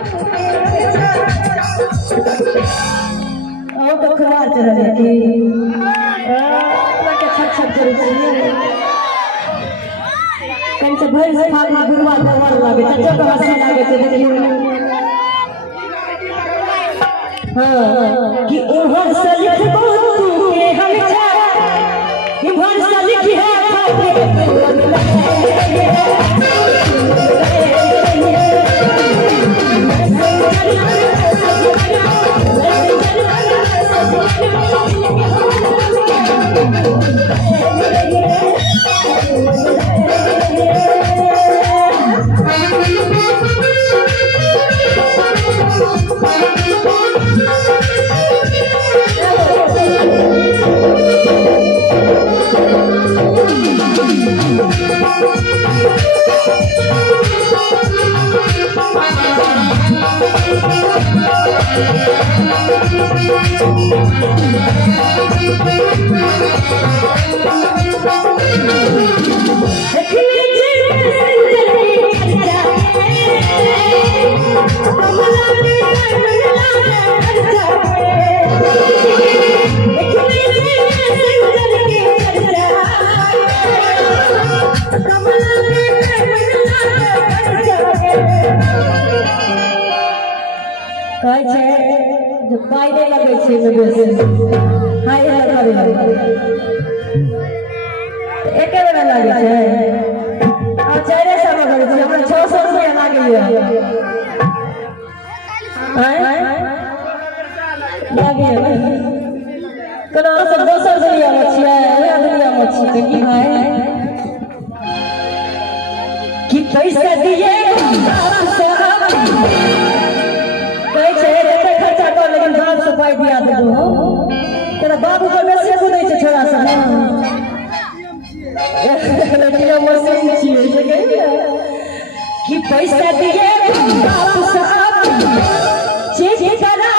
और तो खवा चला जाती के छट छट करे कहीं से भर से भाग में गुरुआ दवर लागे चचा का हंसी लागे तो देखियो हां कि ओहर से लिख तू के हम छा कि भर से लिखी है जो पाइने लगे छे हाय हाय करे एके बेर लागे छे आ चारे सौ करे छे हमरा 600 रुपया लागे है लागे कनो सब 200 रुपया मछी है दुनिया मछी के की भाई कि पैसा दिए पाई दिया दे दो तेरा बाबू को कैसे बुदै छे छोरा सा लड़किया मशीन छिए से के कि पैसा दिए बाबू साहब चेक करा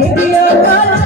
Video